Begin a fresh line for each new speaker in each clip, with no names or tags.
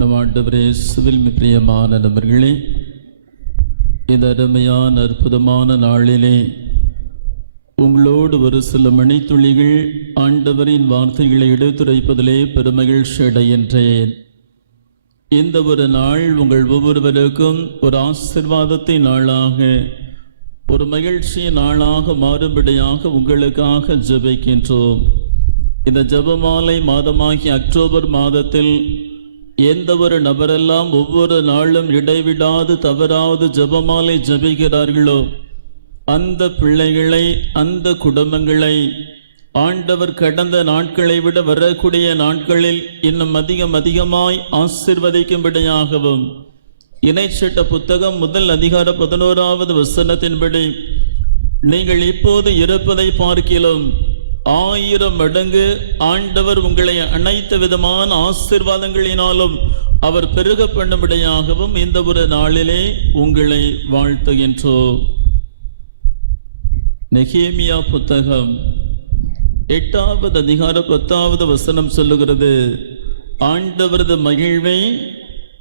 நம் ஆண்டவரே சிவில் பிரியமான நபர்களே இந்த அருமையான அற்புதமான நாளிலே உங்களோடு ஒரு சில மணித்துளிகள் ஆண்டவரின் வார்த்தைகளை எடுத்துரைப்பதிலே பெருமகிழ்ச்சி அடைகின்றேன். இந்த ஒரு நாள் உங்கள் ஒவ்வொருவருக்கும் ஒரு ஆசிர்வாதத்தை நாளாக ஒரு மகிழ்ச்சி நாளாக மாறுபடியாக உங்களுக்காக ஜெபிக்கின்றோம். இந்த ஜபமாலை மாதமாகிய அக்டோபர் மாதத்தில் எந்த ஒரு நபரெல்லாம் ஒவ்வொரு நாளும் இடைவிடாது தவறாது ஜெபமாலை ஜபிக்கிறார்களோ அந்த பிள்ளைகளை அந்த குடும்பங்களை ஆண்டவர் கடந்த நாட்களை விட வரக்கூடிய நாட்களில் இன்னும் அதிகம் அதிகமாய் ஆசிர்வதிக்கும்படியாகவும் இணைச்சிட்ட புத்தகம் முதல் அதிகார பதினோராவது வசனத்தின்படி நீங்கள் இப்போது இருப்பதை பார்க்கிலும் ஆயிரம் மடங்கு ஆண்டவர் உங்களை அனைத்து விதமான ஆசிர்வாதங்களினாலும் அவர் பெருக பண்ணும்படியாகவும் இந்த ஒரு நாளிலே உங்களை வாழ்த்துகின்றோம் நெகேமியா புத்தகம் எட்டாவது அதிகார பத்தாவது வசனம் சொல்லுகிறது ஆண்டவரது மகிழ்வை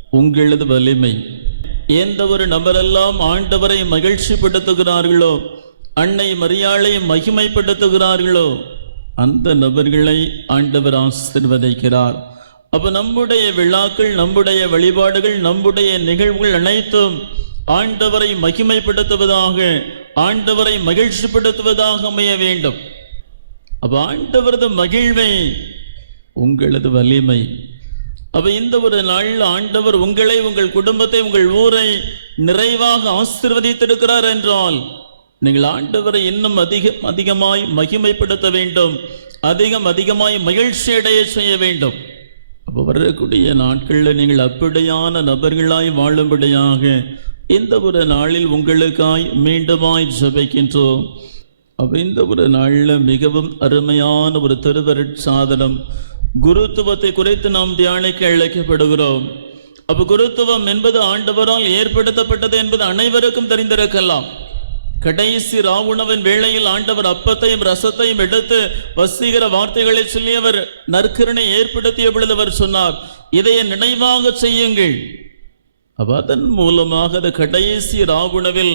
உங்களது வலிமை. எந்த ஒரு நபரெல்லாம் ஆண்டவரை மகிழ்ச்சிப்படுத்துகிறார்களோ அன்னை மரியாளை மகிமைப்படுத்துகிறார்களோ? அந்த நபர்களை ஆண்டவர் ஆசிர்வதிக்கிறார். அப்போ நம்முடைய விழாக்கள் நம்முடைய வழிபாடுகள் நம்முடைய நிகழ்வுகள் அனைத்தும் ஆண்டவரை மகிமைப்படுத்துவதாக ஆண்டவரை மகிழ்ச்சிப்படுத்துவதாக அமைய வேண்டும். அப்போ ஆண்டவரது மகிழ்வை உங்களது வலிமை. அப்போ இந்த ஒரு நாளில் ஆண்டவர் உங்களை உங்கள் குடும்பத்தை உங்கள் ஊரை நிறைவாக ஆசிர்வதித்திருக்கிறார் என்றால் நீங்கள் ஆண்டவரை இன்னும் அதிகம் அதிகமாய் மகிமைப்படுத்த வேண்டும். அதிகம் அதிகமாய் மகிழ்ச்சி அடைய செய்ய வேண்டும். அப்போ வரக்கூடிய நாட்களில் நீங்கள் அப்படியான நபர்களாய் வாழும்படியாக இந்த ஒரு நாளில் உங்களுக்காய் மீண்டுமாய் ஜபிக்கின்றோம். அப்போ இந்த ஒரு நாளில் மிகவும் அருமையான ஒரு திருவருட் சாதனம் குருத்துவத்தை குறித்து நாம் தியானிக்க அழைக்கப்படுகிறோம். அப்போ குருத்துவம் என்பது ஆண்டவரால் ஏற்படுத்தப்பட்டது என்பது அனைவருக்கும் தெரிந்திருக்கலாம். கடைசி ராவுணவன் வேளையில் ஆண்டவர் அப்பத்தையும் ரசத்தையும் எடுத்து வசீகர வார்த்தைகளை சொல்லி அவர் நற்கருணை ஏற்படுத்திய பொழுது அவர் சொன்னார் இதை நினைவாக செய்யுங்கள். அதன் மூலமாக அது கடைசி ராகுணவில்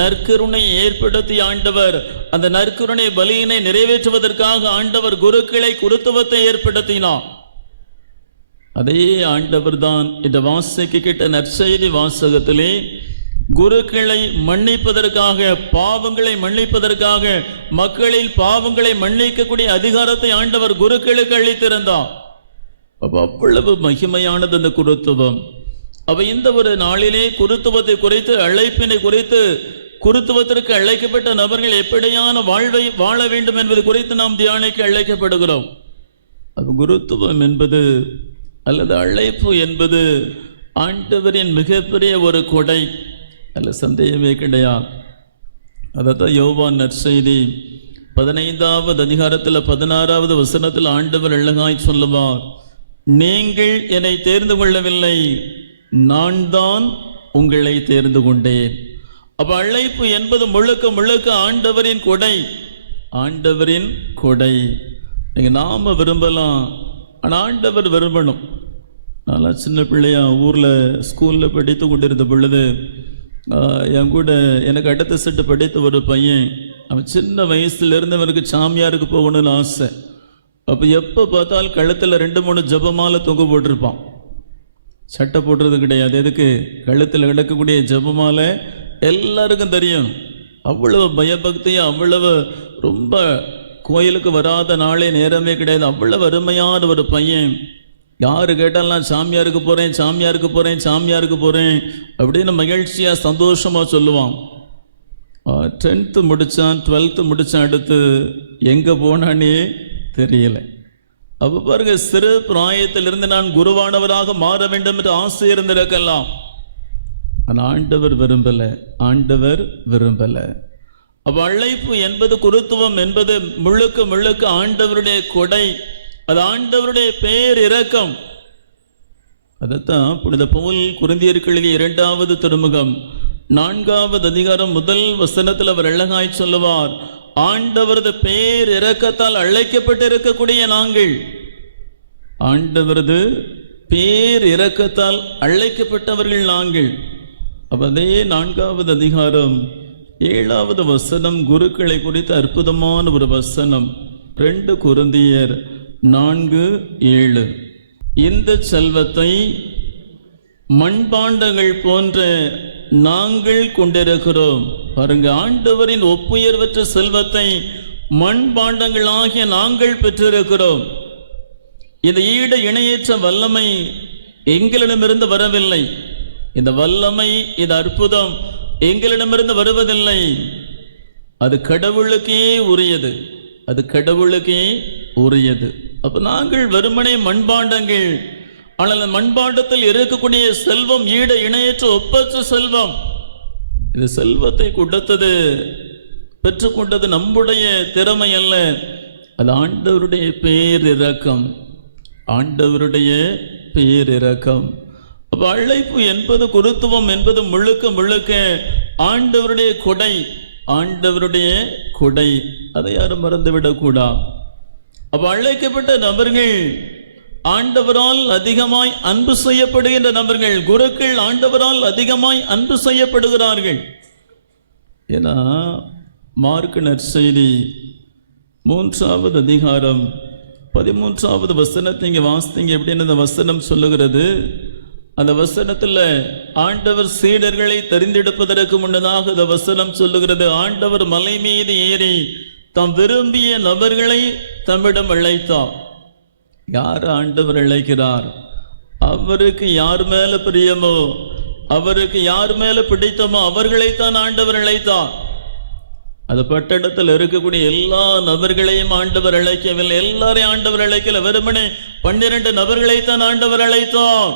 நற்கருணை ஏற்படுத்தி ஆண்டவர் அந்த நற்கருணை பலியினை நிறைவேற்றுவதற்காக ஆண்டவர் குருக்களை குருத்துவத்தை ஏற்படுத்தினார். அதே ஆண்டவர் தான் இந்த வாசிக்கு கிட்ட நற்செய்தி வாசகத்திலே குருக்களை மன்னிப்பதற்காக பாவங்களை மன்னிப்பதற்காக மக்களில் பாவங்களை மன்னிக்கக்கூடிய அதிகாரத்தை ஆண்டவர் குருக்களுக்கு அளித்திருந்தார். அவ்வளவு மகிமையானது அந்த குருத்துவம். அவ இந்த ஒரு நாளிலே குருத்துவத்தை குறித்து அழைப்பினை குறித்து குருத்துவத்திற்கு அழைக்கப்பட்ட நபர்கள் எப்படியான வாழ்வை வாழ வேண்டும் என்பது குறித்து நாம் தியானிக்க அழைக்கப்படுகிறோம். அது குருத்துவம் என்பது அல்லது அழைப்பு என்பது ஆண்டவரின் மிகப்பெரிய ஒரு கொடை. அதில் சந்தேகமே கிடையாது. அதைத்தான் யோவான் நற்செய்தி பதினைந்தாவது அதிகாரத்தில் பதினாறாவது வசனத்தில் ஆண்டவர் அழகாய் சொல்லுவார் நீங்கள் என்னை தேர்ந்து கொள்ளவில்லை நான் தான் உங்களை தேர்ந்து கொண்டேன். அப்போ அழைப்பு என்பது முழுக்க முழுக்க ஆண்டவரின் கொடை ஆண்டவரின் கொடை. நீங்கள் நாம் விரும்பலாம் ஆனால் ஆண்டவர் விரும்பணும். நான் சின்ன பிள்ளையா ஊரில் ஸ்கூலில் படித்து கொண்டிருந்த பொழுது என் கூட எனக்கு அடுத்த செட்டு படித்த ஒரு பையன் அவன் சின்ன வயசுலேருந்து அவனுக்கு சாமியாருக்கு போகணும்னு ஆசை. அப்போ எப்போ பார்த்தாலும் கழுத்தில் ரெண்டு மூணு ஜபமாலை தொங்க போட்டிருப்பான். சட்டை போடுறது கிடையாது. எதுக்கு? கழுத்தில் கிடக்கக்கூடிய ஜெபமாலை எல்லாருக்கும் தெரியும். அவ்வளவு பயபக்தியும் அவ்வளவு ரொம்ப கோயிலுக்கு வராத நாளே நேரமே கிடையாது. அவ்வளவு அருமையான ஒரு பையன். யார் கேட்டாலும் சாமியாருக்கு போகிறேன் சாமியாருக்கு போகிறேன் சாமியாருக்கு போகிறேன் அப்படின்னு மகிழ்ச்சியாக சந்தோஷமாக சொல்லுவான். டென்த்து முடித்தான் டுவெல்த்து முடித்தான் அடுத்து எங்கே போனானே தெரியல. அப்போ பாருங்க சிறு பிராயத்திலிருந்து நான் குருவானவராக மாற வேண்டும் என்று ஆசை இருந்திருக்கலாம். ஆனால் ஆண்டவர் விரும்பலை ஆண்டவர் விரும்பலை. அப்போ அழைப்பு என்பது குருத்துவம் என்பது முழுக்க முழுக்க ஆண்டவருடைய கொடை. அது ஆண்டவருடைய பேர் இரக்கம் அதைத்தான் புனித பவுல் குருந்தியர்களில் இரண்டாவது திருமுகம் நான்காவது அதிகாரம் முதல் வசனத்தில் அவர் அழகாய் சொல்லுவார் ஆண்டவரது பேர் இரக்கத்தால் அழைக்கப்பட்டு இருக்கக்கூடிய நாங்கள். ஆண்டவரது பேர் இரக்கத்தால் அழைக்கப்பட்டவர்கள் நாங்கள். அப்ப அதே நான்காவது அதிகாரம் ஏழாவது வசனம் குருக்களை குறித்த அற்புதமான ஒரு வசனம் ரெண்டு குருந்தியர் நான்கு ஏழு. இந்த செல்வத்தை மண்பாண்டங்கள் போன்ற நாங்கள் கொண்டிருக்கிறோம். பாருங்க ஆண்டவரின் ஒப்புயர்வற்ற செல்வத்தை மண்பாண்டங்களாகிய நாங்கள் பெற்றிருக்கிறோம். இந்த ஈடு இணையற்ற வல்லமை எங்களிடமிருந்து வரவில்லை. இந்த வல்லமை இந்த அற்புதம் எங்களிடமிருந்து வருவதில்லை. அது கடவுளுக்கே உரியது. அது கடவுளுக்கே உரியது. அப்போ நாங்கள் வெறுமனே மண்பாண்டங்கள். ஆனால் அந்த மண்பாண்டத்தில் இருக்கக்கூடிய செல்வம் ஈட இணையற்ற ஒப்பற்ற செல்வம். இது செல்வத்தை கொடுத்தது பெற்றுக்கொண்டது நம்முடைய திறமை அல்ல. அது ஆண்டவருடைய பேரிறக்கம். ஆண்டவருடைய பேரிறக்கம். அப்போ அழைப்பு என்பது குருத்துவம் என்பது முழுக்க முழுக்க ஆண்டவருடைய கொடை. ஆண்டவருடைய கொடை. அதை யாரும் மறந்துவிடக்கூடாது. அப்ப அழைக்கப்பட்ட நபர்கள் ஆண்டவரால் அதிகமாய் அன்பு செய்யப்படுகின்ற நபர்கள் குருக்கள் ஆண்டவரால் அதிகமாய் அன்பு செய்யப்படுகிறார்கள். ஏன்னா மார்க் நற்செய்தி மூன்றாவது அதிகாரம் பதிமூன்றாவது வசனத்தை இங்கே வாசித்தீங்க. எப்படின்னு அந்த வசனம் சொல்லுகிறது அந்த வசனத்தில் ஆண்டவர் சீடர்களை தெரிந்தெடுப்பதற்கு முன்னதாக அந்த வசனம் சொல்லுகிறது ஆண்டவர் மலை மீது ஏறி தாம் விரும்பிய நபர்களை தம்மிடம் அழைத்தார் யார் ஆண்டவர் அழைக்கிறார் அவருக்கு யார் மேல பிரியமோ அவருக்கு யார் மேல பிடித்தமோ அவர்களைத்தான் ஆண்டவர் அழைத்தார் அது பட்டணத்தில் இருக்கக்கூடிய எல்லா நபர்களையும் ஆண்டவர் அழைக்கவில்லை எல்லாரையும் ஆண்டவர் அழைக்கல வெறுமனே பன்னிரண்டு நபர்களைத்தான் ஆண்டவர் அழைத்தோம்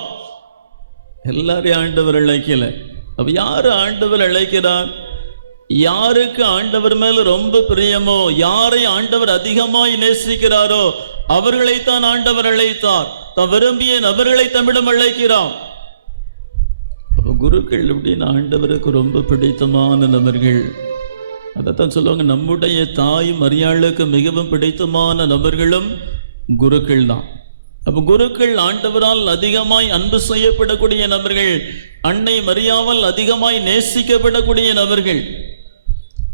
எல்லாரையும் ஆண்டவர் அழைக்கல அப்ப யாரு ஆண்டவர் அழைக்கிறார் யாருக்கு ஆண்டவர் மேல ரொம்ப பிரியமோ யாரை ஆண்டவர் அதிகமாய் நேசிக்கிறாரோ அவர்களைத்தான் ஆண்டவர் அழைத்தார். தான் விரும்பிய நபர்களை தம்மிடம் அழைக்கிறான். குருக்கள் அப்படின்னு ஆண்டவருக்கு ரொம்ப பிடித்தமான நபர்கள். அதைத்தான் சொல்லுவாங்க நம்முடைய தாய் மரியாளுக்கு மிகவும் பிடித்தமான நபர்களும் குருக்கள் தான். அப்போ குருக்கள் ஆண்டவரால் அதிகமாய் அன்பு செய்யப்படக்கூடிய நபர்கள் அன்னை மரியாவால் அதிகமாய் நேசிக்கப்படக்கூடிய நபர்கள்.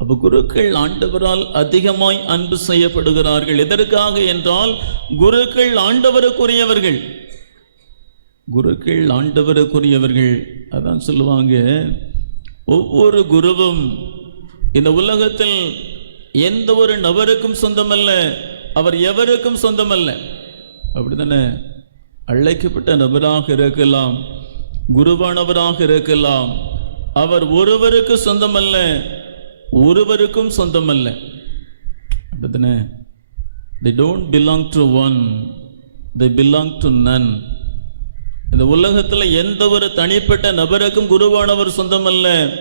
அப்போ குருக்கள் ஆண்டவரால் அதிகமாய் அன்பு செய்யப்படுகிறார்கள். எதற்காக என்றால் குருக்கள் ஆண்டவருக்குரியவர்கள். குருக்கள் ஆண்டவருக்குரியவர்கள். அதான் சொல்லுவாங்க ஒவ்வொரு குருவும் இந்த உலகத்தில் எந்த ஒரு நபருக்கும் சொந்தமல்ல அவர் எவருக்கும் சொந்தமல்ல. அப்படிதானே அழைக்கப்பட்ட நபராக இருக்கலாம் குருவானவராக இருக்கலாம் அவர் ஒருவருக்கு சொந்தமல்ல ஒருவருக்கும் சொந்தம் அப்படிதானே they don't belong to one they belong to none இந்த உலகத்தில் எந்த ஒரு தனிப்பட்ட நபருக்கும் குருவானவர் சொந்தம் அல்ல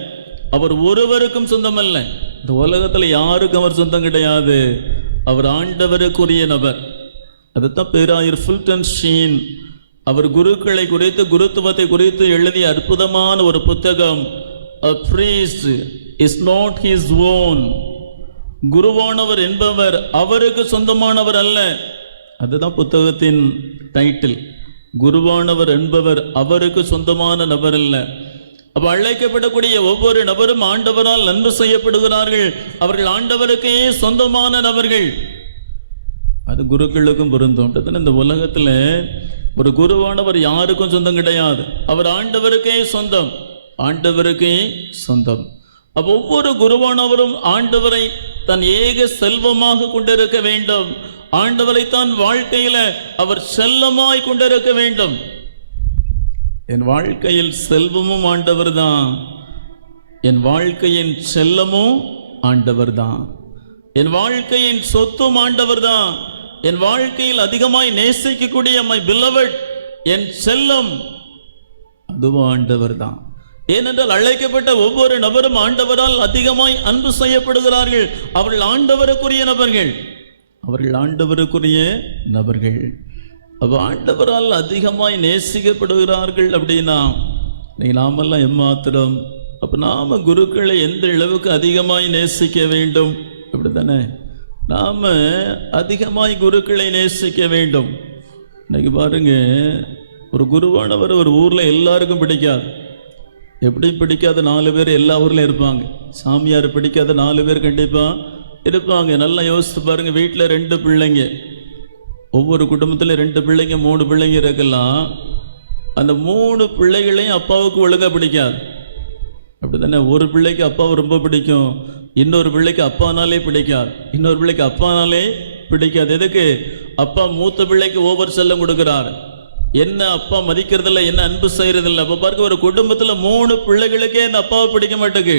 அவர் ஒருவருக்கும் சொந்தம் அல்ல இந்த உலகத்தில் யாருக்கும் அவர் சொந்தம் கிடையாது. அவர் ஆண்டவருக்குரிய நபர். அதுதான் பேராயர் ஃபுல்டன் ஷீன். அவர் குருக்களை குறித்து குருத்துவத்தை குறித்து எழுதிய அற்புதமான ஒரு புத்தகம் a priest. Is not his own குருவானவர் என்பவர் அவருக்கு சொந்தமானவர் அல்ல. அதுதான் புத்தகத்தின் டைட்டில் குருவானவர் என்பவர் அவருக்கு சொந்தமான நபர் அல்ல. அப்ப அழைக்கப்படக்கூடிய ஒவ்வொரு நபரும் ஆண்டவரால் நன்மை செய்யப்படுகிறார்கள். அவர்கள் ஆண்டவருக்கே சொந்தமான நபர்கள். அது குருக்களுக்கும் பொருந்தும். இந்த உலகத்தில் ஒரு குருவானவர் யாருக்கும் சொந்தம் கிடையாது. அவர் ஆண்டவருக்கே சொந்தம். ஆண்டவருக்கே சொந்தம். ஒவ்வொரு குருவானவரும் ஆண்டவரை தன் ஏக செல்வமாக கொண்டிருக்க வேண்டும். ஆண்டவரை தான் வாழ்க்கையில அவர் செல்லமாய் கொண்டிருக்க வேண்டும். என் வாழ்க்கையில் செல்வமும் ஆண்டவர் தான் என் வாழ்க்கையின் செல்லமும் ஆண்டவர் தான் என் வாழ்க்கையின் சொத்தும் ஆண்டவர் தான் என் வாழ்க்கையில் அதிகமாய் நேசிக்கக்கூடிய மை பில்லவட் என் செல்லம் அதுவும் ஆண்டவர் தான் ஏனென்றால் அழைக்கப்பட்ட ஒவ்வொரு நபரும் ஆண்டவரால் அதிகமாய் அன்பு செய்யப்படுகிறார்கள். அவர்கள் ஆண்டவருக்குரிய நபர்கள். அவர்கள் ஆண்டவருக்குரிய நபர்கள். அவ ஆண்டவரால் அதிகமாய் நேசிக்கப்படுகிறார்கள் அப்படின்னா நீங்கள் நாமெல்லாம் எம்மாத்திரம். அப்போ நாம் குருக்களை எந்த அளவுக்கு அதிகமாய் நேசிக்க வேண்டும்? அப்படித்தானே? நாம் அதிகமாய் குருக்களை நேசிக்க வேண்டும். இன்னைக்கு பாருங்கள் ஒரு குருவானவர் ஒரு ஊரில் எல்லாருக்கும் பிடிக்காது. எப்படி பிடிக்காத நாலு பேர் எல்லா ஊர்லேயும் இருப்பாங்க? சாமியார் பிடிக்காத நாலு பேர் கண்டிப்பாக இருப்பாங்க. நல்லா யோசித்து பாருங்கள் வீட்டில் ரெண்டு பிள்ளைங்க. ஒவ்வொரு குடும்பத்தில் ரெண்டு பிள்ளைங்க மூணு பிள்ளைங்க இருக்கலாம். அந்த மூணு பிள்ளைகளையும் அப்பாவுக்கு ஒழுங்காக பிடிக்காது. அப்படி தானே ஒரு பிள்ளைக்கு அப்பாவை ரொம்ப பிடிக்கும். இன்னொரு பிள்ளைக்கு அப்பானாலே பிடிக்காது. இன்னொரு பிள்ளைக்கு அப்பானாலே பிடிக்காது. எதுக்கு? அப்பா மூத்த பிள்ளைக்கு ஓவர் செல்லம் கொடுக்குறாரு. என்ன அப்பா மதிக்கிறதில்ல என்ன அன்பு செய்யறதில்ல. அப்போ பாருங்க ஒரு குடும்பத்தில் மூணு பிள்ளைகளுக்கே இந்த அப்பாவை பிடிக்க மாட்டேங்குது.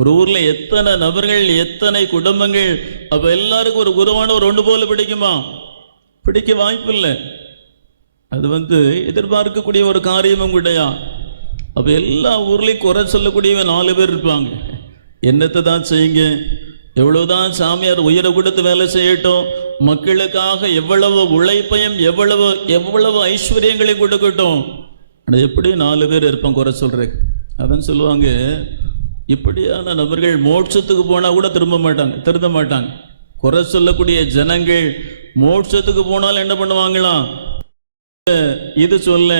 ஒரு ஊர்ல எத்தனை நபர்கள் எத்தனை குடும்பங்கள் அப்ப எல்லாருக்கும் ஒரு குருவானவர் ஒன்று போல பிடிக்குமா? பிடிக்க வாய்ப்பு இல்லை அது வந்து எதிர்பார்க்கக்கூடிய ஒரு காரியமும் கிடையா? அப்ப எல்லா ஊர்லயும் குறை சொல்லக்கூடியவன் நாலு பேர் இருப்பாங்க. என்னத்தை தான் செய்யுங்க? எவ்வளவுதான் சாமியார் உயிரை கொடுத்து வேலை செய்யட்டும் மக்களுக்காக எவ்வளவு உழைப்பையும் எவ்வளவு எவ்வளவு ஐஸ்வர்யங்களையும் கொடுக்கட்டும். ஆனால் எப்படி நாலு பேர் இருப்பேன் குறை சொல்றதுக்கு? அதான் சொல்லுவாங்க இப்படியான நபர்கள் மோட்சத்துக்கு போனால் கூட திரும்ப மாட்டாங்க திருந்த மாட்டாங்க. குறை சொல்லக்கூடிய ஜனங்கள் மோட்சத்துக்கு போனாலும் என்ன பண்ணுவாங்களாம் இது சொல்ல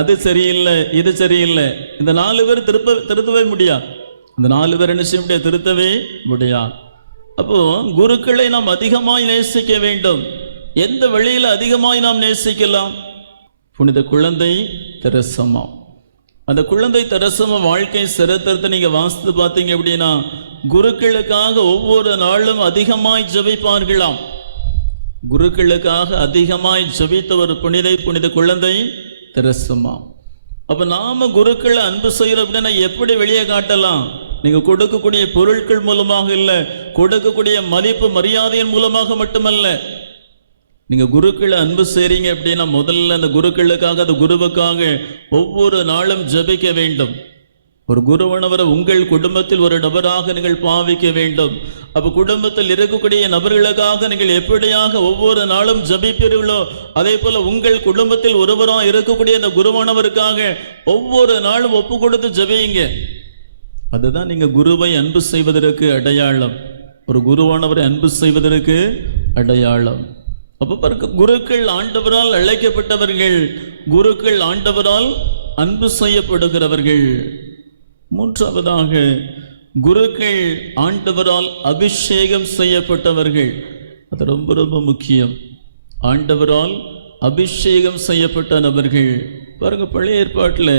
அது சரியில்லை இது சரியில்லை. இந்த நாலு பேர் திருப்ப திருத்தவே முடியாது இந்த நாலு பேர் என்ன செய்ய முடியாது திருத்தவே முடியாது அப்போ குருக்களை நாம் அதிகமாய் நேசிக்க வேண்டும். எந்த வழியில் அதிகமாய் நாம் நேசிக்கலாம்? புனித குழந்தை தெரசம்மா. அந்த குழந்தை தரசம வாழ்க்கை சரித்திரத்தை நீங்கள் வாசித்து பார்த்தீங்க அப்படின்னா குருக்களுக்காக ஒவ்வொரு நாளும் அதிகமாய் ஜெபிப்பார்களாம். குருக்களுக்காக அதிகமாய் ஜபித்த ஒரு புனிதை புனித குழந்தை தெரசம்மா. அப்போ நாம குருக்களை அன்பு செய்கிறோம் அப்படின்னா எப்படி வெளியே காட்டலாம்? நீங்கள் கொடுக்கக்கூடிய பொருட்கள் மூலமாக இல்லை கொடுக்கக்கூடிய மதிப்பு மரியாதையின் மூலமாக மட்டுமல்ல. நீங்கள் குருக்களை அன்பு செய்கிறீங்க அப்படின்னா முதல்ல அந்த குருக்களுக்காக அந்த குருவுக்காக ஒவ்வொரு நாளும் ஜெபிக்க வேண்டும். ஒரு குருவனவரை உங்கள் குடும்பத்தில் ஒரு நபராக நீங்கள் பாவிக்க வேண்டும். அப்போ குடும்பத்தில் இருக்கக்கூடிய நபர்களுக்காக நீங்கள் எப்படியாக ஒவ்வொரு நாளும் ஜபிப்பீர்களோ அதே போல உங்கள் குடும்பத்தில் ஒருவராக இருக்கக்கூடிய அந்த குருவானவருக்காக ஒவ்வொரு நாளும் ஒப்பு கொடுத்து ஜபியுங்க. அதுதான் நீங்கள் குருவை அன்பு செய்வதற்கு அடையாளம். ஒரு குருவானவரை அன்பு செய்வதற்கு அடையாளம். அப்போ பாருங்க குருக்கள் ஆண்டவரால் அழைக்கப்பட்டவர்கள் குருக்கள் ஆண்டவரால் அன்பு செய்யப்படுகிறவர்கள். மூன்றாவதாக குருக்கள் ஆண்டவரால் அபிஷேகம் செய்யப்பட்டவர்கள். அது ரொம்ப ரொம்ப முக்கியம். ஆண்டவரால் அபிஷேகம் செய்யப்பட்ட நபர்கள். பாருங்க பழைய ஏற்பாட்டில்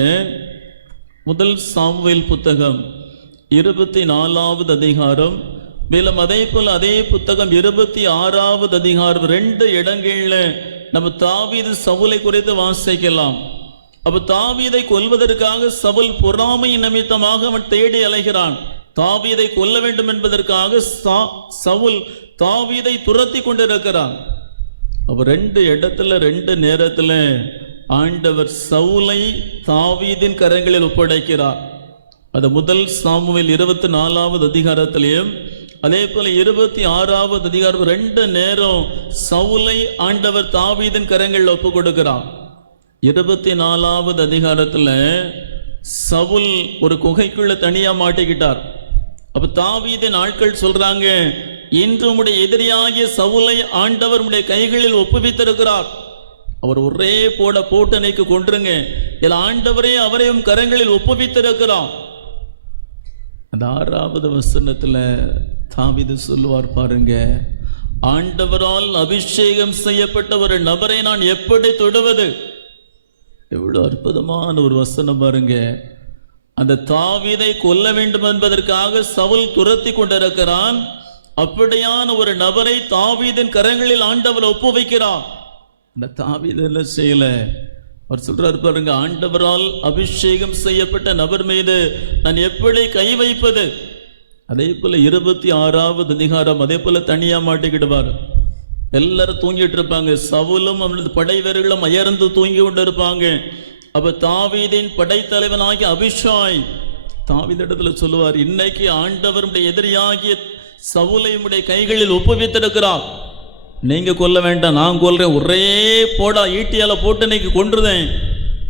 முதல் சாம்வேல் புத்தகம் இருபத்தி நாலாவது அதிகாரம். மேலும் அதே போல் அதே புத்தகம் இருபத்தி ஆறாவது அதிகாரம் ரெண்டு இடங்களில் நம்ம தாவீது சவுலை குறித்து வாசிக்கலாம். அப்போ தாவீதை கொல்வதற்காக சவுல் பொறாமை நிமித்தமாக அவன் தேடி அலைகிறான். தாவீதை கொல்ல வேண்டும் என்பதற்காக சா- சவுல் தாவீதை துரத்தி கொண்டிருக்கிறான். அப்போ ரெண்டு இடத்துல ரெண்டு நேரத்தில் ஆண்டவர் சவுலை தாவீதின் கரங்களில் ஒப்படைக்கிறார். அது முதல் சாமுவில் இருபத்தி நாலாவது அதிகாரத்திலையும் அதே போல இருபத்தி ஆறாவது அதிகாரம் ரெண்டு நேரம் சவுலை ஆண்டவர் தாவீதின் கரங்களில் ஒப்பு கொடுக்கிறார். இருபத்தி நாலாவது அதிகாரத்தில் சவுல் ஒரு குகைக்குள்ள தனியா மாட்டிக்கிட்டார். அப்ப தாவீதின் ஆட்கள் சொல்றாங்க இன்று உடைய எதிரியாகிய சவுலை ஆண்டவர் உடைய கைகளில் ஒப்புவித்திருக்கிறார். அவர் ஒரே போட போட்டனைக்கு கொன்றுங்க இதில் ஆண்டவரே அவரையும் கரங்களில் ஒப்புவித்திருக்கிறார். அந்த ஆறாவது வசனத்தில் தாவீது சொல்லுவார் பாருங்க ஆண்டவரால் அபிஷேகம் செய்யப்பட்ட ஒரு நபரை நான் எப்படி தொடுவது? எவ்வளோ அற்புதமான ஒரு வசனம் பாருங்க. அந்த தாவீதை கொல்ல வேண்டும் என்பதற்காக சவுல் துரத்தி கொண்டிருக்கிறான். அப்படியான ஒரு நபரை தாவீதின் கரங்களில் ஆண்டவர் ஒப்புவிக்கிறார். அந்த தாவீது என்ன அவர் சொல்றார் பாருங்க ஆண்டவரால் அபிஷேகம் செய்யப்பட்ட நபர் மீது நான் எப்படி கை வைப்பது? அதே போல இருபத்தி ஆறாவது அதிகாரம் அதே போல தனியா மாட்டிக்கிடுவார். எல்லாரும் தூங்கிட்டு இருப்பாங்க. சவுலும் அவனது படை வீரர்களும் அயர்ந்து தூங்கி கொண்டு இருப்பாங்க அப்ப தாவீதின் படைத்தலைவனாகிய அபிஷாய் தாவீதிடத்துல சொல்லுவார் இன்னைக்கு ஆண்டவருடைய எதிரியாகிய சவுலை கைகளில் ஒப்புவித்திருக்கிறார். நீங்க கொல்ல வேண்டாம் நான் கொல்றேன். ஒரே போடா ஈட்டியால போட்டு இன்னைக்கு கொன்றுதேன்.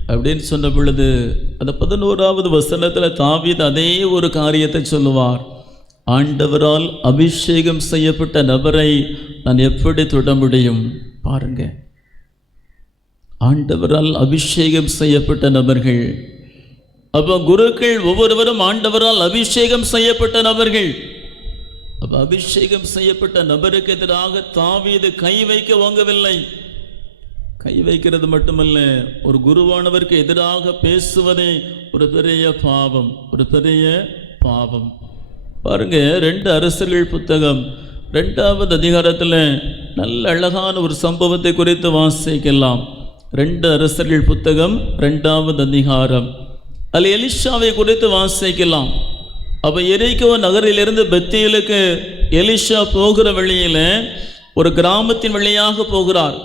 அப்படின்னு சொன்ன பொழுது அந்த பதினோராவது வசனத்துல தாவித அதே ஒரு காரியத்தை சொல்லுவார். ஆண்டவரால் அபிஷேகம் செய்யப்பட்ட நபரை நான் எப்படி தொட முடியும்? பாருங்க. ஆண்டவரால் அபிஷேகம் செய்யப்பட்ட நபர்கள். அப்போ குருக்கள் ஒவ்வொருவரும் ஆண்டவரால் அபிஷேகம் செய்யப்பட்ட நபர்கள். அபிஷேகம் செய்யப்பட்ட நபருக்கு எதிராக தாவீது கை வைக்க வாங்கவில்லை. கை வைக்கிறது மட்டுமல்ல ஒரு குருவானவருக்கு எதிராக பேசுவதே ஒரு பெரிய பாவம் ஒரு பெரிய பாவம். பாருங்க ரெண்டு அரசர்கள் புத்தகம். ரெண்டாவது அதிகாரத்தில் நல்ல அழகான ஒரு சம்பவத்தை குறித்து வாசிக்கலாம். ரெண்டு அரசர்கள் புத்தகம் ரெண்டாவது அதிகாரம். அதில் எலிஷாவை குறித்து வாசிக்கலாம். அப்போ எரிக்கோ நகரிலிருந்து பெத்தியலுக்கு எலிஷா போகிற வழியில் ஒரு கிராமத்தின் வழியாக போகிறார்.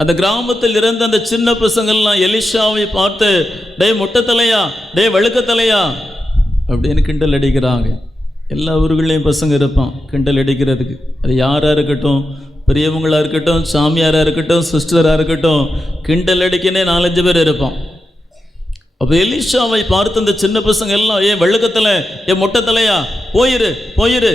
அந்த கிராமத்தில் இருந்த அந்த சின்ன பசங்கள்லாம் எலிஷாவை பார்த்து டேய் முட்டத்தலையா டேய் வழுக்கத்தலையா அப்படின்னு கிண்டல் அடிக்கிறாங்க. எல்லா ஊர்களையும் பசங்க இருப்பான் கிண்டல் அடிக்கிறதுக்கு. அது யாராக இருக்கட்டும் பெரியவங்களாக இருக்கட்டும் சாமியாராக இருக்கட்டும் சிஸ்டராக இருக்கட்டும் கிண்டல் அடிக்கனே நாலஞ்சு பேர் இருப்பான். அப்போ எலிஷாவை பார்த்து அந்த சின்ன பசங்க எல்லாம் ஏன் வெள்ளக்கத்தில் ஏன் மொட்டைத்தலையா? போயிரு போயிரு.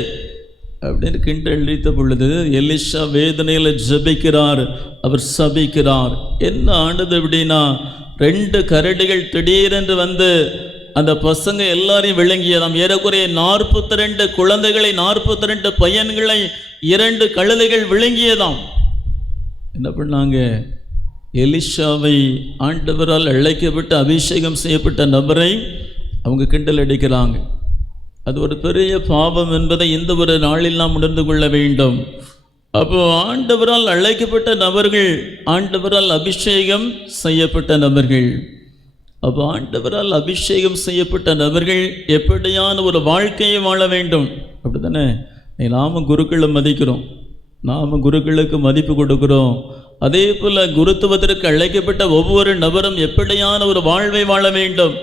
அப்படின்னு கிண்டல் அடித்த பொழுது எலிஷா வேதனையில் ஜபிக்கிறார். அவர் சபிக்கிறார். என்ன ஆண்டது அப்படின்னா ரெண்டு கரடிகள் திடீரென்று வந்து அந்த பசங்க எல்லாரையும் விளங்கியதாம் ஏறக்குறைய நாற்பத்தி ரெண்டு குழந்தைகளை நாற்பத்தி ரெண்டு பையன்களை இரண்டு கழுதைகள் விளங்கியதாம் என்ன பண்ணாங்க? எலிஷாவை ஆண்டவரால் அழைக்கப்பட்டு அபிஷேகம் செய்யப்பட்ட நபரை அவங்க கிண்டல் அடிக்கிறாங்க. அது ஒரு பெரிய பாவம் என்பதை இந்த ஒரு நாளில் நாம் உணர்ந்து கொள்ள வேண்டும். அப்போ ஆண்டவரால் அழைக்கப்பட்ட நபர்கள் ஆண்டவரால் அபிஷேகம் செய்யப்பட்ட நபர்கள். அப்போ ஆண்டவரால் அபிஷேகம் செய்யப்பட்ட நபர்கள் எப்படியான ஒரு வாழ்க்கையை வாழ வேண்டும்? அப்படி தானே நாம குருக்களை மதிக்கிறோம். நாம் குருக்களுக்கு மதிப்பு கொடுக்குறோம். அதே போல குருத்துவத்திற்கு அழைக்கப்பட்ட ஒவ்வொரு நபரும் எப்படியான ஒரு வாழ்வை வாழ வேண்டும்?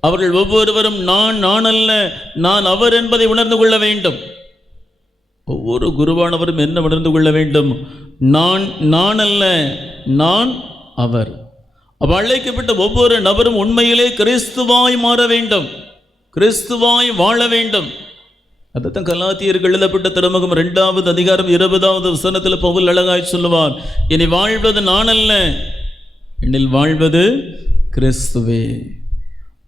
அவர்கள் ஒவ்வொருவரும் நான் நான் அல்ல நான் அவர் என்பதை உணர்ந்து கொள்ள வேண்டும். ஒவ்வொரு குருவானவரும் என்ன உணர்ந்து கொள்ள வேண்டும்? நான் நான் அல்ல நான் அவர். அவர் அழைக்கப்பட்ட ஒவ்வொரு நபரும் உண்மையிலே கிறிஸ்துவாய் மாற வேண்டும். கிறிஸ்துவாய் வாழ வேண்டும். அதைத்தான் கலாத்தியர்கள் எழுதப்பட்ட திருமுகம் ரெண்டாவது அதிகாரம் இருபதாவது வசனத்தில் பவுல் அழகாய் சொல்லுவார் இனி வாழ்வது நான் அல்ல என்னில் வாழ்வது கிறிஸ்துவே.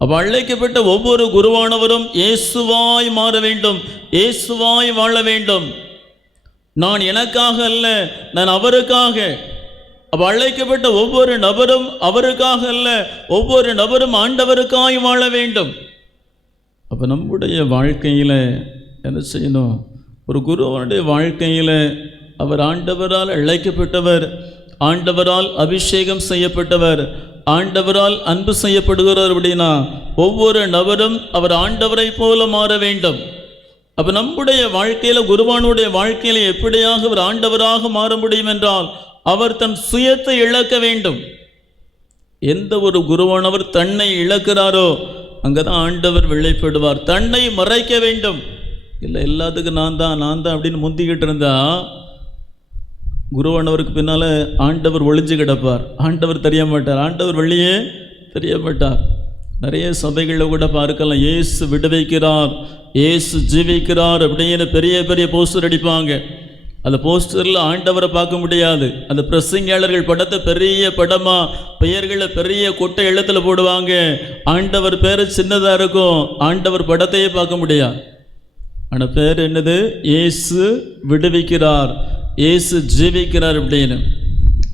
அப்ப அழைக்கப்பட்ட ஒவ்வொரு குருவானவரும் இயேசுவாய் மாற வேண்டும் இயேசுவாய் வாழ வேண்டும். நான் எனக்காக அல்ல நான் அவருக்காக. அப்ப அழைக்கப்பட்ட ஒவ்வொரு நபரும் அவருக்காக அல்ல ஒவ்வொரு நபரும் ஆண்டவருக்காய் வாழ வேண்டும். அப்போ நம்முடைய வாழ்க்கையில் என்ன செய்யணும்? ஒரு குருவனுடைய வாழ்க்கையில் அவர் ஆண்டவரால் அழைக்கப்பட்டவர் ஆண்டவரால் அபிஷேகம் செய்யப்பட்டவர் ஆண்டவரால் அன்பு செய்யப்படுகிறார் அப்படின்னா ஒவ்வொரு நபரும் அவர் ஆண்டவரை போல மாற வேண்டும். அப்போ நம்முடைய வாழ்க்கையில் குருவானுடைய வாழ்க்கையில் எப்படியாக அவர் ஆண்டவராக மாற முடியும் என்றால் அவர் தன் சுயத்தை இழக்க வேண்டும். எந்த ஒரு குருவானவர் தன்னை இழக்கிறாரோ அங்கே தான் ஆண்டவர் வெளிப்படுவார் தன்னை மறைக்க வேண்டும். இல்லை எல்லாத்துக்கும் நான் தான் நான் தான் அப்படின்னு முந்திக்கிட்டு இருந்தா குருவானவருக்கு பின்னால் ஆண்டவர் ஒளிஞ்சு கிடப்பார். ஆண்டவர் தெரிய மாட்டார் ஆண்டவர் வெளியே தெரிய மாட்டார் நிறைய சபைகளில் கூட பார்க்கலாம் ஏசு விடுவிக்கிறார் ஏசு ஜீவிக்கிறார் அப்படின்னு பெரிய பெரிய போஸ்டர் அடிப்பாங்க. அந்த போஸ்டரில் ஆண்டவரை பார்க்க முடியாது. அந்த பிரசங்கியாளர்கள் படத்தை பெரிய படமாக பெயர்களை பெரிய கொட்டை எழுத்தில் போடுவாங்க. ஆண்டவர் பேர் சின்னதாக இருக்கும். ஆண்டவர் படத்தையே பார்க்க முடியாது. ஆனால் பேர் என்னது? இயேசு விடுவிக்கிறார். இயேசு ஜீவிக்கிறார் அப்படின்னு.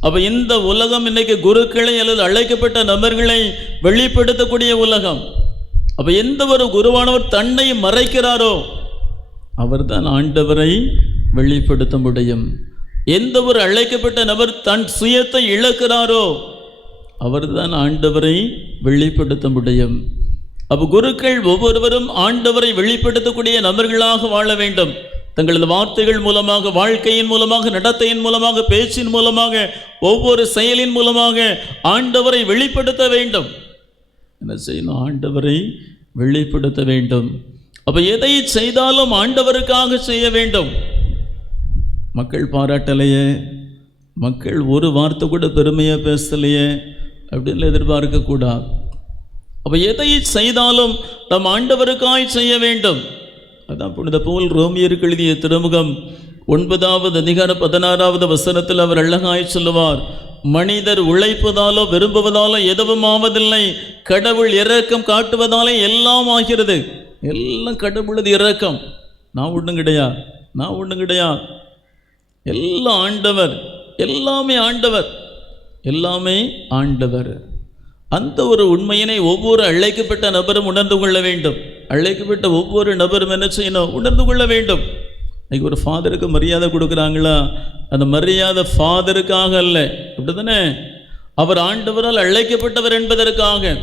அப்போ இந்த உலகம் இன்னைக்கு குருக்களை அல்லது அழைக்கப்பட்ட நபர்களை வெளிப்படுத்தக்கூடிய உலகம். அப்போ எந்த ஒரு குருவானவர் தன்னை மறைக்கிறாரோ அவர்தான் ஆண்டவரை வெளிப்படுத்த முடியும். எந்த ஒரு அழைக்கப்பட்ட நபர் தன் சுயத்தை இழக்கிறாரோ அவர்தான் ஆண்டவரை வெளிப்படுத்த முடியும். அப்போ குருக்கள் ஒவ்வொருவரும் ஆண்டவரை வெளிப்படுத்தக்கூடிய நபர்களாக வாழ வேண்டும். தங்களது வார்த்தைகள் மூலமாக வாழ்க்கையின் மூலமாக நடத்தையின் மூலமாக பேச்சின் மூலமாக ஒவ்வொரு செயலின் மூலமாக ஆண்டவரை வெளிப்படுத்த வேண்டும். என்ன செய்யணும்? ஆண்டவரை வெளிப்படுத்த வேண்டும். அப்போ எதை செய்தாலும் ஆண்டவருக்காக செய்ய வேண்டும். மக்கள் பாராட்டலையே. மக்கள் ஒரு வார்த்தை கூட பெருமையாக பேசலையே. அப்படின்னு எதிர்பார்க்கக்கூடாது. அப்போ எதை செய்தாலும் நம் ஆண்டவருக்காய் செய்ய வேண்டும். அதான் புனித போல் ரோமியருக்கு எழுதிய திருமுகம் ஒன்பதாவது அதிகார பதினாறாவது வசனத்தில் அவர் அழகாய் சொல்லுவார் மனிதர் உழைப்பதாலோ விரும்புவதாலோ எதுவும் ஆவதில்லை கடவுள் இறக்கம் காட்டுவதாலே எல்லாம் ஆகிறது. எல்லாம் கடவுளது இறக்கம் நான் ஒன்றும் கிடையா? நான் ஒன்றும் கிடையா? எல்லாம் ஆண்டவர். எல்லாமே ஆண்டவர். எல்லாமே ஆண்டவர். அந்த ஒரு உண்மையினை ஒவ்வொரு அழைக்கப்பட்ட நபரும் உணர்ந்து கொள்ள வேண்டும். அழைக்கப்பட்ட ஒவ்வொரு நபரும் என்ன செய்யணும்? உணர்ந்து கொள்ள வேண்டும். இன்னைக்கு ஒரு ஃபாதருக்கு மரியாதை கொடுக்குறாங்களா? அந்த மரியாதை ஃபாதருக்காக அல்ல. அப்படிதானே அவர் ஆண்டவரால் அழைக்கப்பட்டவர் என்பதற்காக.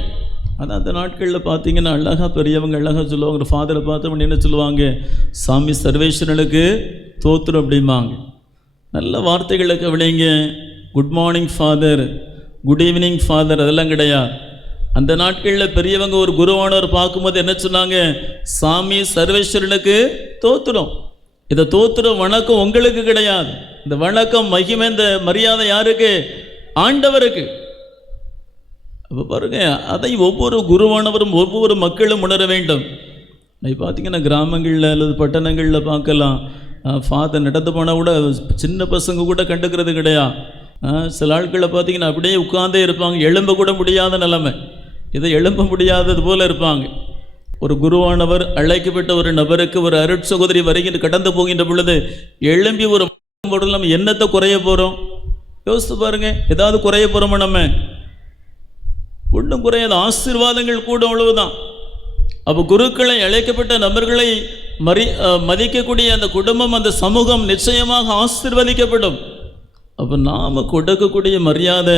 ஆனால் அந்த நாட்களில் பார்த்தீங்கன்னா அழகாக பெரியவங்க அழகாக சொல்லுவாங்க. ஒரு ஃபாதரை பார்த்தவங்க என்ன சொல்லுவாங்க? சாமி சர்வேஸ்வரனுக்கு தோத்துரும் அப்படிம்பாங்க. நல்ல வார்த்தைகளை கவனிங்க. Good morning father. Good evening father அதெல்லாம் கிடையாது அந்த நாட்களில் பெரியவங்க ஒரு குருவானவர் பார்க்கும்போது என்ன சொன்னாங்க? சாமி சர்வேஸ்வரனுக்கு தோத்துடும் இதை தோத்துடும் வணக்கம் உங்களுக்கு கிடையாது. இந்த வணக்கம் மகிமை இந்த மரியாதை யாருக்கு? ஆண்டவருக்கு. அப்போ பாருங்க அதை ஒவ்வொரு குருவானவரும் ஒவ்வொரு மக்களும் உணர வேண்டும். இன்னைக்கு பார்த்தீங்கன்னா கிராமங்களில் அல்லது பட்டணங்களில் பார்க்கலாம். ஃபாதர் நடந்து போனால் கூட சின்ன பசங்க கூட கண்டுக்கிறது கிடையாது சில ஆட்களை பார்த்தீங்கன்னா அப்படியே உட்காந்தே இருப்பாங்க. எழும்ப கூட முடியாத நிலைமை. இதை எழும்ப முடியாதது போல இருப்பாங்க. ஒரு குருவானவர் அழைக்கப்பட்ட ஒரு நபருக்கு ஒரு அருட்சகோதரி வருகின்ற கடந்து போகின்ற பொழுது எழும்பி ஒரு பொருள் நம்ம என்னத்தை குறைய போகிறோம் யோசித்து பாருங்க. ஏதாவது குறைய போகிறோமா நம்ம? ஒன்றும் குறையாத. ஆசீர்வாதங்கள் கூட அவ்வளவுதான். அப்போ குருக்களை அழைக்கப்பட்ட நபர்களை மறி மதிக்கக்கூடிய அந்த குடும்பம் அந்த சமூகம் நிச்சயமாக ஆசிர்வதிக்கப்படும். அப்போ நாம் கொடுக்கக்கூடிய மரியாதை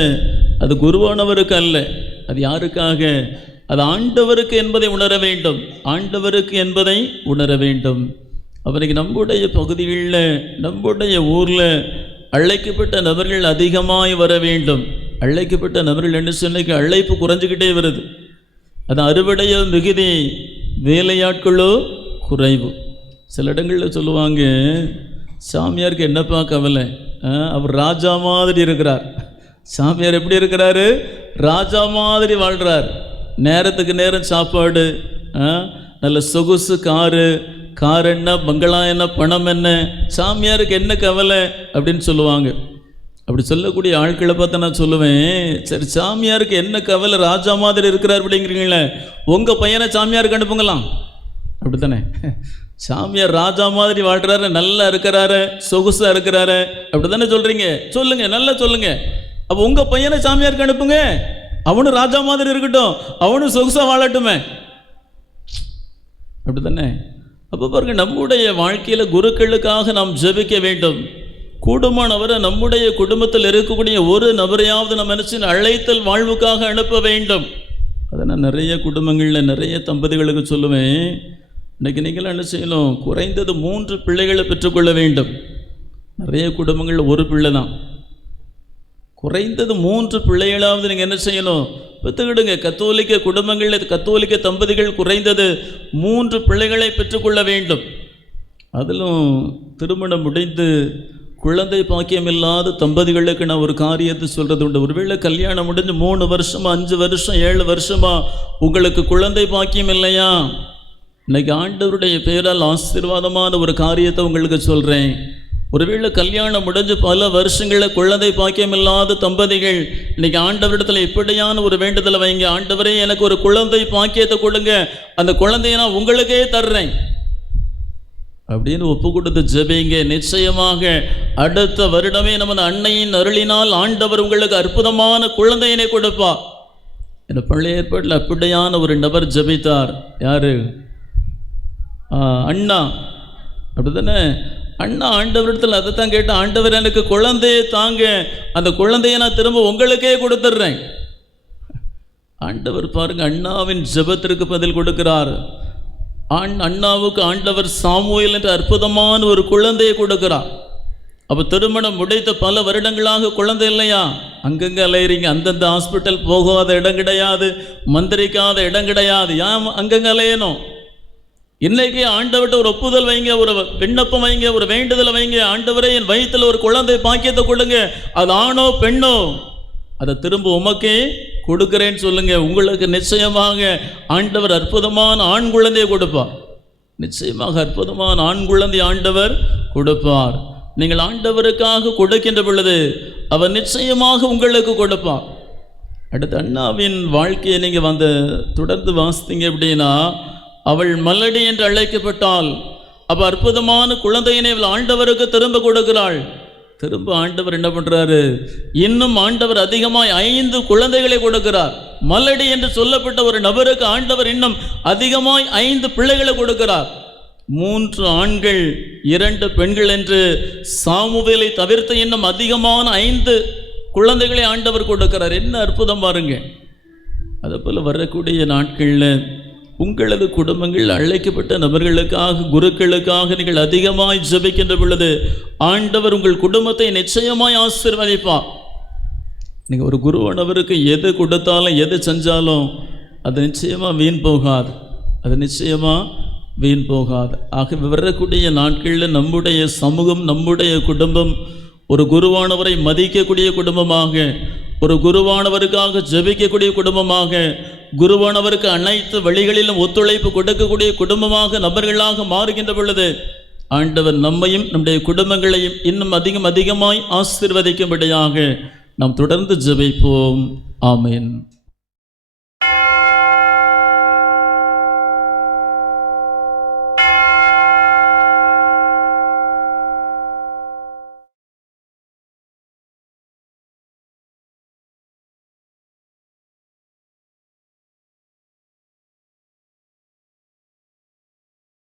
அது குருவானவருக்கு அல்ல. அது யாருக்காக? அது ஆண்டவருக்கு என்பதை உணர வேண்டும். ஆண்டவருக்கு என்பதை உணர வேண்டும். அவருக்கு நம்முடைய பகுதிகளில் நம்முடைய ஊரில் அழைக்கப்பட்ட நபர்கள் அதிகமாய் வர வேண்டும். அழைக்கப்பட்ட நபர்கள் என்ன சொன்னைக்கு அழைப்பு குறைஞ்சிக்கிட்டே வருது. அது அறுவடையோ மிகுதி வேலையாட்களோ குறைவு. சில இடங்களில் சொல்லுவாங்க சாமியாருக்கு என்னப்பா கவலை? அவர் ராஜா மாதிரி இருக்கிறார். சாமியார் எப்படி இருக்கிறாரு? ராஜா மாதிரி வாழ்கிறார் நேரத்துக்கு நேரம் சாப்பாடு ஆ, நல்ல சொகுசு காரு கார் என்ன பங்களா என்ன பணம் என்ன சாமியாருக்கு என்ன கவலை அப்படின்னு சொல்லுவாங்க. அப்படி சொல்லக்கூடிய ஆட்களை பார்த்து நான் சொல்லுவேன் சரி சாமியாருக்கு என்ன கவலை ராஜா மாதிரி இருக்கிறார் அப்படிங்கிறீங்களே உங்கள் பையனை சாமியாருக்கு அனுப்புங்களாம். அப்படித்தானே? சாமியார் ராஜா மாதிரி வாழ்கிறாரு நல்லா இருக்கிறாரு சொகுசாக இருக்கிறாரு. அப்படி தானே சொல்கிறீங்க சொல்லுங்க நல்லா சொல்லுங்க. அப்போ உங்கள் பையனை சாமியாருக்கு அனுப்புங்க. அவனும் ராஜா மாதிரி இருக்கட்டும் அவனும் சொகுசாக வாழட்டுமே. அப்படி தானே அப்போ பாருங்க நம்முடைய வாழ்க்கையில் குருக்களுக்காக நாம் ஜெபிக்க வேண்டும். கூடுமானவரை நம்முடைய குடும்பத்தில் இருக்கக்கூடிய ஒரு நபரையாவது நம்ம நினைச்சு அழைத்தல் வாழ்வுக்காக அனுப்ப வேண்டும். அதை நான் நிறைய குடும்பங்களில் நிறைய தம்பதிகளுக்கு சொல்லுவேன். இன்றைக்கி நீங்கள் என்ன செய்யணும்? குறைந்தது மூன்று பிள்ளைகளை பெற்றுக்கொள்ள வேண்டும். நிறைய குடும்பங்களில் ஒரு பிள்ளை தான். குறைந்தது மூன்று பிள்ளைகளாவது நீங்கள் என்ன செய்யணும்? பெற்றுக்கிடுங்க. கத்தோலிக்க குடும்பங்களில் கத்தோலிக்க தம்பதிகள் குறைந்தது மூன்று பிள்ளைகளை பெற்றுக்கொள்ள வேண்டும். அதிலும் திருமணம் முடிந்து குழந்தை பாக்கியம் இல்லாத தம்பதிகளுக்கு நான் ஒரு காரியத்தை சொல்கிறது உண்டு. ஒருவேளை கல்யாணம் முடிஞ்சு மூணு வருஷமா அஞ்சு வருஷம் ஏழு வருஷமா உங்களுக்கு குழந்தை பாக்கியம் இல்லையா? இன்னைக்கு ஆண்டவருடைய பெயரால் ஆசீர்வாதமான ஒரு காரியத்தை உங்களுக்கு சொல்கிறேன் ஒருவேளை கல்யாணம் முடிஞ்சு பல வருஷங்களில் குழந்தை பாக்கியம் இல்லாத தம்பதிகள் இன்னைக்கு ஆண்டவரிடத்தில் எப்படியான ஒரு வேண்டுதலை வைங்க ஆண்டவரே எனக்கு ஒரு குழந்தை பாக்கியத்தை கொடுங்க அந்த குழந்தைய நான் உங்களுக்கே தர்றேன். அப்படின்னு ஒப்பு கொடுத்து ஜெபிங்க. நிச்சயமாக அடுத்த வருடமே நமது அன்னையின் அருளினால் ஆண்டவர் உங்களுக்கு அற்புதமான குழந்தையினை கொடுப்பா இந்த பழைய ஏற்பாட்டில் அப்படியான ஒரு நபர் ஜெபித்தார். யாரு? ஆ, அண்ணா. அப்படிதானே அண்ணா ஆண்டவரிடத்தில் அதை தான் கேட்டேன். ஆண்டவர் எனக்கு குழந்தையை தாங்க. அந்த குழந்தையை நான் திரும்ப உங்களுக்கே கொடுத்துட்றேன். ஆண்டவர் பாருங்க அண்ணாவின் ஜெபத்திற்கு பதில் கொடுக்கிறார். ஆண் அண்ணாவுக்கு ஆண்டவர் சாமுவேல் என்ற அற்புதமான ஒரு குழந்தையை கொடுக்கிறார். அப்போ திருமணம் முடித்த பல வருடங்களாக குழந்தை இல்லையா? அங்கங்கே அலையிறீங்க. அந்தந்த ஹாஸ்பிட்டல் போகாத இடம் கிடையாது. மந்திரிக்காத இடம் கிடையாது. ஏன் அங்கங்கே அலையணும்? இன்னைக்கு ஆண்டவர்கிட்ட ஒரு ஒப்புதல் வைங்க ஒரு விண்ணப்பம் வைங்க ஒரு வேண்டுதலை வைங்க. ஆண்டவரே என் வயிற்றில் ஒரு குழந்தை பாக்கியத்தை கொடுங்க. அது ஆணோ பெண்ணோ அதை திரும்ப உமக்கே கொடுக்குறேன்னு சொல்லுங்க. உங்களுக்கு நிச்சயமாக ஆண்டவர் அற்புதமான ஆண் குழந்தையை கொடுப்பார். நிச்சயமாக அற்புதமான ஆண் குழந்தை ஆண்டவர் கொடுப்பார். நீங்கள் ஆண்டவருக்காக கொடுக்கின்ற பொழுது அவர் நிச்சயமாக உங்களுக்கு கொடுப்பார். அடுத்து அண்ணாவின் வாழ்க்கையை நீங்கள் வந்து தொடர்ந்து வாசித்தீங்க அப்படின்னா அவள் மல்லடி என்று அழைக்கப்பட்டால் அவள் அற்புதமான குழந்தையினை அவள் ஆண்டவருக்கு திரும்ப கொடுக்கிறாள். திரும்ப ஆண்டவர் என்ன பண்ணுறாரு இன்னும் ஆண்டவர் அதிகமாய் ஐந்து குழந்தைகளை கொடுக்கிறார். மல்லடி என்று சொல்லப்பட்ட ஒரு நபருக்கு ஆண்டவர் இன்னும் அதிகமாய் ஐந்து பிள்ளைகளை கொடுக்கிறார். மூன்று ஆண்கள் இரண்டு பெண்கள் என்று சாமுவேலை தவிர்த்து இன்னும் அதிகமான ஐந்து குழந்தைகளை ஆண்டவர் கொடுக்கிறார். என்ன அற்புதம் பாருங்க. அதே போல் வரக்கூடிய நாட்களில் உங்களது குடும்பங்கள் அழைக்கப்பட்ட நபர்களுக்காக குருக்களுக்காக நீங்கள் அதிகமாய் ஜெபிக்கின்ற பொழுது ஆண்டவர் உங்கள் குடும்பத்தை நிச்சயமாய் ஆசீர்வதிப்பார். நீங்கள் ஒரு குருவானவருக்கு எது கொடுத்தாலும் எது செஞ்சாலும் அது நிச்சயமாக வீண் போகாது. அது நிச்சயமாக வீண் போகாது. ஆக வரக்கூடிய நாட்களில் நம்முடைய சமூகம் நம்முடைய குடும்பம் ஒரு குருவானவரை மதிக்கக்கூடிய குடும்பமாக ஒரு குருவானவருக்காக ஜெபிக்கக்கூடிய குடும்பமாக குருவானவருக்கு அனைத்து வழிகளிலும் ஒத்துழைப்பு கொடுக்கக்கூடிய குடும்பமாக நபர்களாக மாறுகின்ற பொழுது ஆண்டவர் நம்மையும் நம்முடைய குடும்பங்களையும் இன்னும் அதிகம் அதிகமாய் ஆசீர்வதிக்கும்படியாக நாம் தொடர்ந்து ஜெபிப்போம். ஆமேன்.